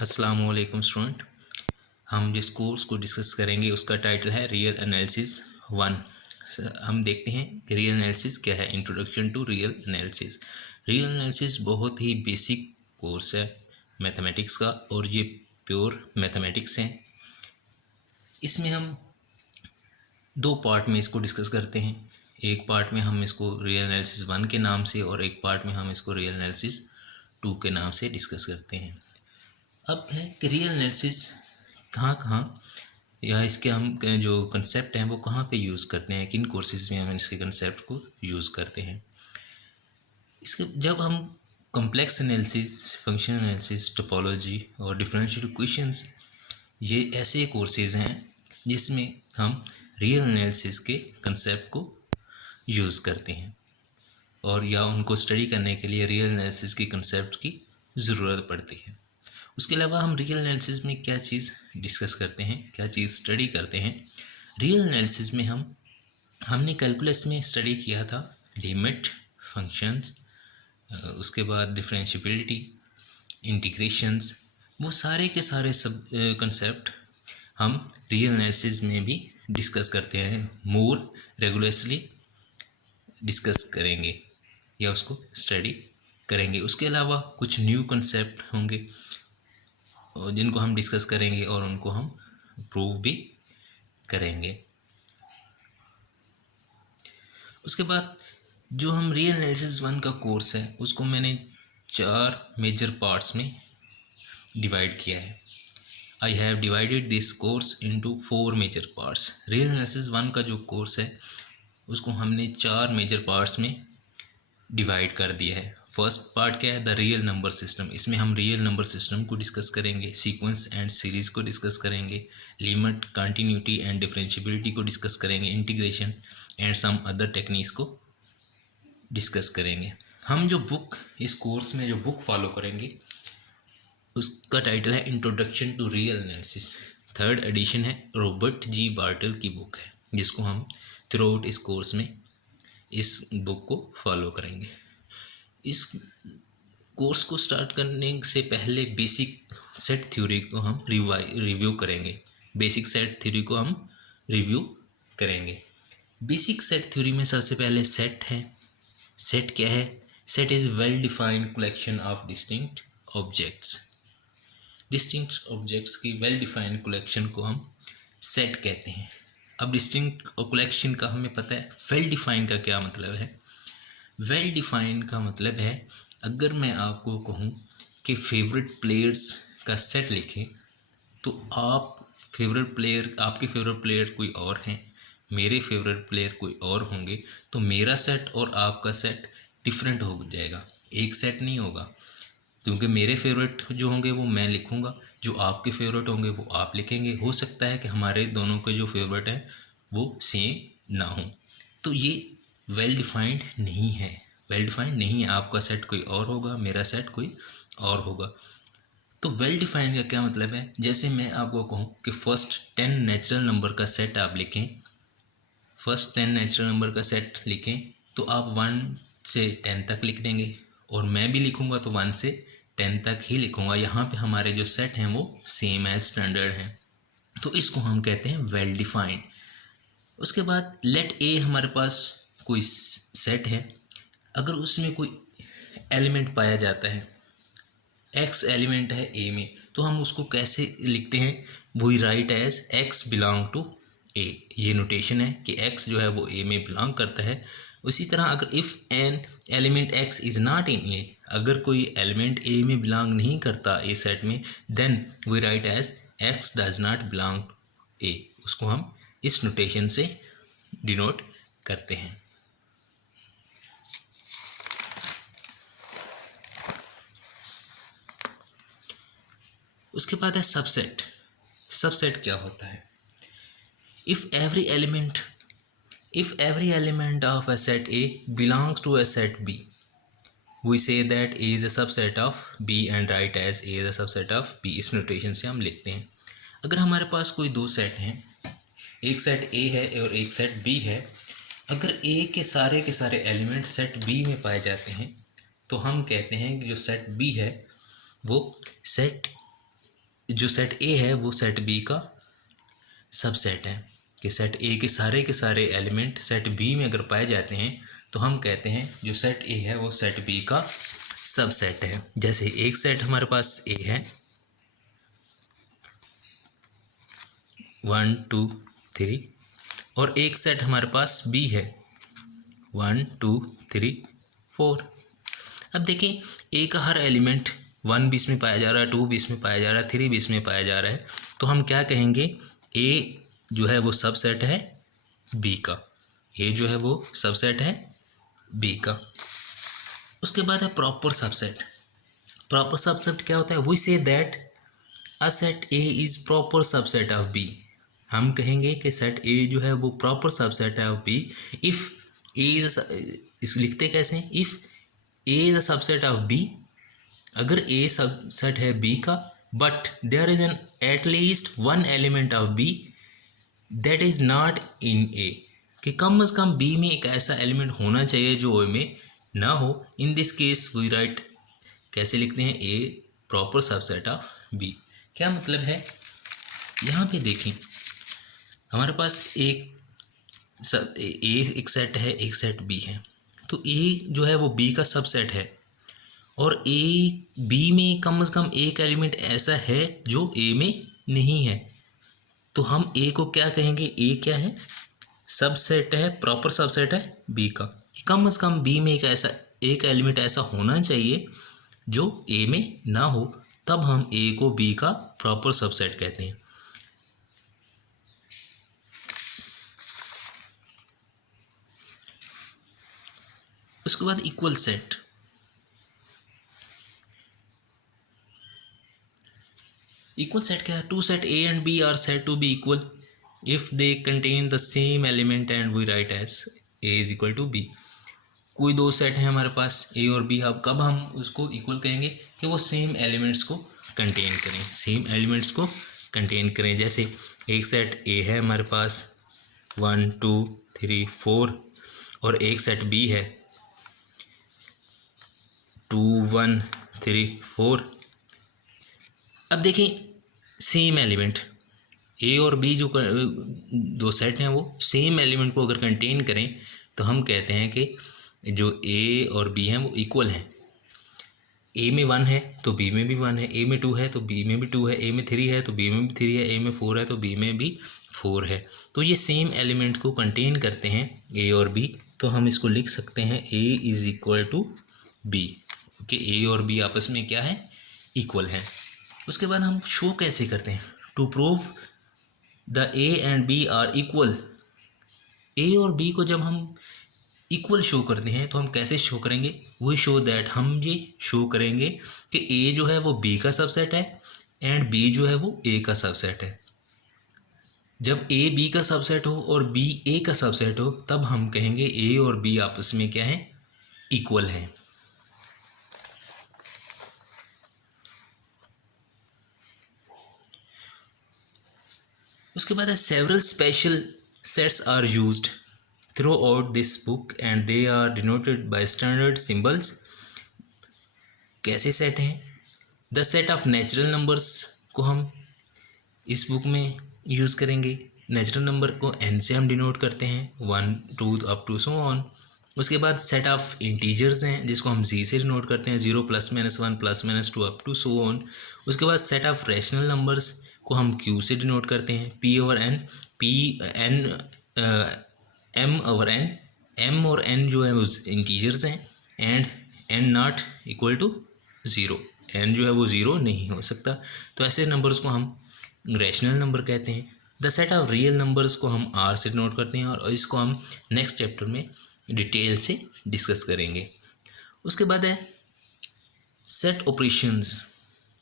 अस्सलाम वालेकुम स्टूडेंट। हम जिस कोर्स को डिस्कस करेंगे उसका टाइटल है रियल एनालिसिस 1। हम देखते हैं कि रियल एनालिसिस क्या है। Introduction to real analysis. Real analysis बहुत ही बेसिक कोर्स है मैथमेटिक्स का, और ये प्योर मैथमेटिक्स है। इसमें हम दो पार्ट में इसको डिस्कस करते हैं। एक पार्ट में हम इसको रियल एनालिसिस 1 के नाम से, और एक पार्ट में हम इसको रियल एनालिसिस 2 के नाम से डिस्कस करते हैं। अब है कि रियल एनालिसिस कहाँ कहाँ, या इसके हम जो कंसेप्ट हैं वो कहाँ पे यूज़ करते हैं, किन कोर्सेज में हम इसके कंसेप्ट को यूज़ करते हैं। इसके जब हम complex analysis, function analysis, topology और डिफरेंशियल इक्वेशंस, ये ऐसे कोर्सेज हैं जिसमें हम रियल एनालिसिस के कंसेप्ट को यूज़ करते हैं, और या उनको स्टडी करने के लिए रियल एनालिसिस की कंसेप्ट की ज़रूरत पड़ती है। उसके अलावा हम रियल एनालिसिस में क्या चीज़ डिस्कस करते हैं, क्या चीज़ स्टडी करते हैं। रियल एनालिसिस में हमने कैलकुलस में स्टडी किया था लिमिट, फंक्शंस, उसके बाद डिफरेंशिएबिलिटी, इंटीग्रेशंस, वो सारे के सारे सब कंसेप्ट हम रियल एनालिसिस में भी डिस्कस करते हैं। मोर रेगुलरली डिस्कस करेंगे या उसको स्टडी करेंगे। उसके अलावा कुछ न्यू कंसेप्ट होंगे जिनको हम डिस्कस करेंगे और उनको हम प्रूव भी करेंगे। उसके बाद जो हम रियल एनालिसिस 1 का कोर्स है उसको मैंने 4 मेजर पार्ट्स में डिवाइड किया है। I have divided this course into 4 major parts. Real analysis 1 का जो कोर्स है उसको हमने 4 मेजर पार्ट्स में डिवाइड कर दिया है। फर्स्ट पार्ट क्या है, द रियल नंबर सिस्टम। इसमें हम रियल नंबर सिस्टम को डिस्कस करेंगे, सीक्वेंस एंड सीरीज को डिस्कस करेंगे, लिमिट, कंटिन्यूटी एंड डिफरेंशिएबिलिटी को डिस्कस करेंगे, integration and some other techniques को डिस्कस करेंगे। हम जो बुक, इस कोर्स में जो बुक फॉलो करेंगे उसका टाइटल है introduction to real analysis. 3rd edition है, रॉबर्ट जी बार्टल की बुक है, जिसको हम थ्रू आउट इस कोर्स में इस बुक को फॉलो करेंगे। इस कोर्स को स्टार्ट करने से पहले बेसिक सेट थ्योरी को हम रिव्यू करेंगे। बेसिक सेट थ्योरी को हम रिव्यू करेंगे। बेसिक सेट थ्योरी में सबसे पहले सेट है। सेट क्या है? Set is well defined collection of distinct objects. Distinct objects की वेल डिफाइंड कलेक्शन को हम सेट कहते हैं। अब डिस्टिंक्ट कलेक्शन का हमें पता है। वेल डिफाइंड का क्या मतलब है? वेल डिफाइंड का मतलब है, अगर मैं आपको कहूँ कि फेवरेट प्लेयर्स का सेट लिखें, तो आपके फेवरेट प्लेयर कोई और हैं, मेरे फेवरेट प्लेयर कोई और होंगे, तो मेरा सेट और आपका सेट डिफरेंट हो जाएगा, एक सेट नहीं होगा। क्योंकि मेरे फेवरेट जो होंगे वो मैं लिखूँगा, जो आपके फेवरेट होंगे वो आप लिखेंगे। हो सकता है कि हमारे दोनों के जो फेवरेट हैं वो सेम ना हो, तो ये वेल डिफाइंड नहीं है। वेल डिफाइंड नहीं है, आपका सेट कोई और होगा, मेरा सेट कोई और होगा। तो वेल डिफाइंड का क्या मतलब है? जैसे मैं आपको कहूँ कि फर्स्ट 10 नेचुरल नंबर का सेट आप लिखें, फर्स्ट 10 नेचुरल नंबर का सेट लिखें, तो आप 1 से 10 तक लिख देंगे, और मैं भी लिखूँगा तो 1 से 10 तक ही लिखूँगा। यहाँ पे हमारे जो सेट हैं वो सेम है, स्टैंडर्ड हैं, तो इसको हम कहते हैं वेल डिफाइंड। उसके बाद लेट ए हमारे पास कोई सेट है, अगर उसमें कोई एलिमेंट पाया जाता है, एक्स एलिमेंट है ए में, तो हम उसको कैसे लिखते हैं? वही write as x belong to A. ये नोटेशन है कि एक्स जो है वो ए में बिलोंग करता है। उसी तरह अगर if an element x is not in A, अगर कोई एलिमेंट ए में बिलोंग नहीं करता ए सेट में, then we write as x does not belong to A. उसको हम इस नोटेशन से डिनोट करते हैं। उसके बाद है सबसेट। सबसेट क्या होता है? If every element of a set A belongs to a set B, we से that A is a subset of B and write as A is a subset of B. इस notation से हम लिखते हैं। अगर हमारे पास कोई दो सेट हैं, एक सेट ए है और एक सेट बी है, अगर ए के सारे एलिमेंट सेट बी में पाए जाते हैं, तो हम कहते हैं कि जो सेट बी है वो सेट जो सेट ए है वो सेट बी का सबसेट है, कि सेट ए के सारे एलिमेंट सेट बी में अगर पाए जाते हैं तो हम कहते हैं जो सेट ए है वो सेट बी का सबसेट है। जैसे एक सेट हमारे पास ए है 1 2 3, और एक सेट हमारे पास बी है 1 2 3 4। अब देखें ए का हर एलिमेंट 1 भी इसमें पाया जा रहा है, 2 भी इसमें पाया जा रहा है, 3 भी इसमें पाया जा रहा है, तो हम क्या कहेंगे, ए जो है वो सबसेट है बी का, ए जो है वो सबसेट है बी का। उसके बाद है प्रॉपर सबसेट। प्रॉपर सबसेट क्या होता है, वी से that a set A is proper subset of B. हम कहेंगे कि सेट ए जो है वो प्रॉपर सबसेट है of B if A is, इस लिखते कैसे हैं, if A is a subset of B, अगर ए सबसेट है बी का, but there is an at least one element of B that is not in A, कि come अज़ कम B में एक ऐसा एलिमेंट होना चाहिए जो ए में ना हो। In this case we write, कैसे लिखते हैं, A proper subset of B. क्या मतलब है, यहाँ पे देखें हमारे पास ए एक सेट है, एक सेट बी है, तो ए जो है वो बी का सबसेट है, और ए बी में कम से कम एक एलिमेंट ऐसा है जो ए में नहीं है, तो हम ए को क्या कहेंगे, ए क्या है, सबसेट है, प्रॉपर सबसेट है बी का। कम से कम बी में एक एलिमेंट ऐसा होना चाहिए जो ए में ना हो, तब हम ए को बी का प्रॉपर सबसेट कहते हैं। उसके बाद इक्वल सेट। इक्वल सेट क्या है, two set A and B are said to be equal if they contain the same element and we write as A is equal to B. कोई दो set है हमारे पास ए और बी, अब कब हम उसको इक्वल कहेंगे, कि वो सेम एलिमेंट्स को कंटेन करें, सेम एलिमेंट्स को कंटेन करें। जैसे एक सेट ए है हमारे पास 1 2 3 4, और एक सेट बी है 2 1 3 4। अब देखें सेम एलिमेंट ए और बी जो दो सेट हैं वो सेम एलिमेंट को अगर कंटेन करें तो हम कहते हैं कि जो ए और बी हैं वो इक्वल हैं। ए में 1 है तो बी में भी 1 है, ए में 2 है तो बी में भी 2 है, ए में 3 है तो बी में भी 3 है, ए में 4 है तो बी में भी 4 है। तो ये सेम एलिमेंट को कंटेन करते हैं ए और बी, तो हम इसको लिख सकते हैं A is equal to B, कि ए और बी आपस में क्या है, इक्वल हैं। उसके बाद हम शो कैसे करते हैं, to prove the A and B are equal. A और बी को जब हम इक्वल शो करते हैं तो हम कैसे शो करेंगे, वी शो दैट, हम ये शो करेंगे कि ए जो है वो बी का सबसेट है एंड बी जो है वो ए का सबसेट है। जब ए बी का सबसेट हो और बी ए का सबसेट हो तब हम कहेंगे ए और बी आपस में क्या है, इक्वल है। उसके बाद है several special sets are used throughout this book and they are denoted by standard symbols। कैसे सेट हैं, the set of natural numbers को हम इस बुक में यूज़ करेंगे। नेचुरल नंबर को n से हम डिनोट करते हैं, 1 2 अप टू सो ऑन। उसके बाद सेट ऑफ इंटीजर्स हैं जिसको हम z से डिनोट करते हैं, 0 +-1 +-2 अप टू सो ऑन। उसके बाद सेट ऑफ रैशनल नंबर्स को हम q से डिनोट करते हैं, p/n, m/n, m और n जो है वो इंटीजर्स हैं, and n not equal to 0, n जो है वो 0 नहीं हो सकता। तो ऐसे नंबर्स को हम रैशनल नंबर कहते हैं। The set of real numbers को हम r से नोट करते हैं और इसको हम नेक्स्ट चैप्टर में डिटेल से डिस्कस करेंगे। उसके बाद है सेट ऑपरेशंस।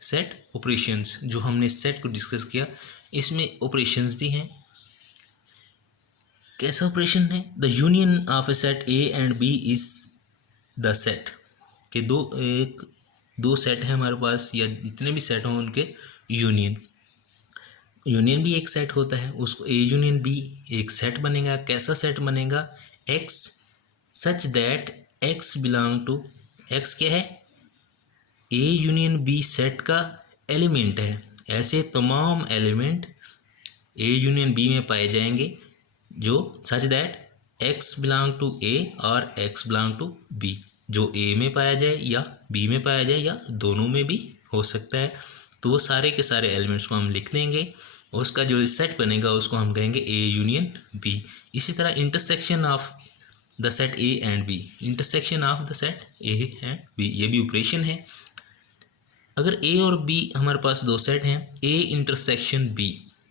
सेट ऑपरेशंस जो हमने सेट को डिस्कस किया, इसमें ऑपरेशंस भी हैं। कैसा ऑपरेशन है, the union of a set A and B is the set, कि दो सेट है हमारे पास या जितने भी सेट हों उनके यूनियन भी एक सेट होता है, उसको ए यूनियन बी एक सेट बनेगा। कैसा सेट बनेगा, x such that x belong to, x क्या है, ए यूनियन बी सेट का एलिमेंट है, ऐसे तमाम एलिमेंट ए यूनियन बी में पाए जाएंगे जो such that x belong to A और एक्स बिलोंग टू बी, जो ए में पाया जाए या बी में पाया जाए या दोनों में भी हो सकता है। तो वो सारे के सारे एलिमेंट्स को हम लिख देंगे और उसका जो सेट बनेगा उसको हम कहेंगे ए यूनियन बी। इसी तरह intersection of the set A and B, intersection of the set A and B, ये भी ऑपरेशन है। अगर ए और बी हमारे पास दो सेट हैं, A intersection B,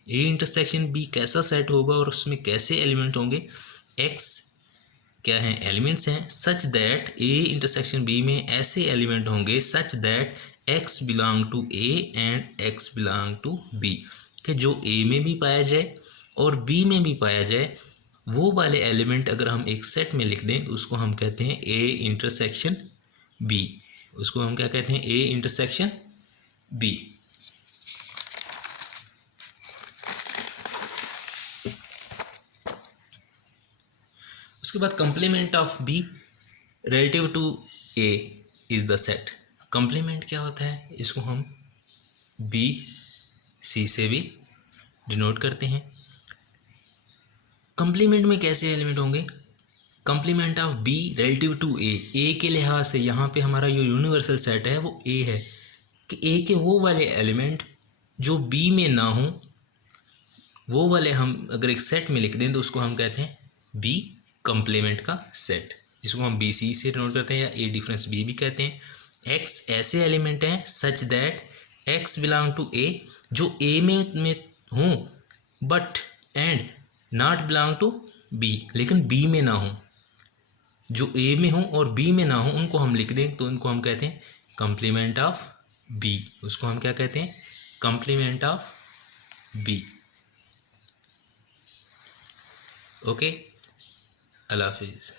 A intersection B कैसा सेट होगा और उसमें कैसे एलिमेंट होंगे, एक्स क्या हैं एलिमेंट्स हैं, such that A intersection B में ऐसे एलिमेंट होंगे such that x belong to A and x belong to B, कि जो ए में भी पाया जाए और बी में भी पाया जाए, वो वाले एलिमेंट अगर हम एक सेट में लिख दें तो उसको हम कहते हैं ए इंटरसेक्शन बी, उसको हम क्या कहते हैं ए इंटरसेक्शन बी। उसके बाद complement of B relative to A is the set. Complement क्या होता है, इसको हम बी सी से भी डिनोट करते हैं। कंप्लीमेंट में कैसे एलिमेंट होंगे, complement of B relative to A के लिहाज से यहाँ पे हमारा जो यूनिवर्सल सेट है वो ए है, कि ए के वो वाले एलिमेंट जो बी में ना हो, वो वाले हम अगर एक सेट में लिख दें तो उसको हम कहते हैं बी कंप्लीमेंट का सेट। इसको हम बी सी से नोट करते हैं या ए डिफरेंस बी भी कहते हैं। एक्स ऐसे एलिमेंट हैं such that x belong to A, जो ए में हों but and not belong to B, लेकिन बी में ना हो, जो ए में हो और बी में ना हो उनको हम लिख दें तो उनको हम कहते हैं कंप्लीमेंट ऑफ बी, उसको हम क्या कहते हैं कंप्लीमेंट ऑफ बी। ओके, अल्लाह हाफिज़।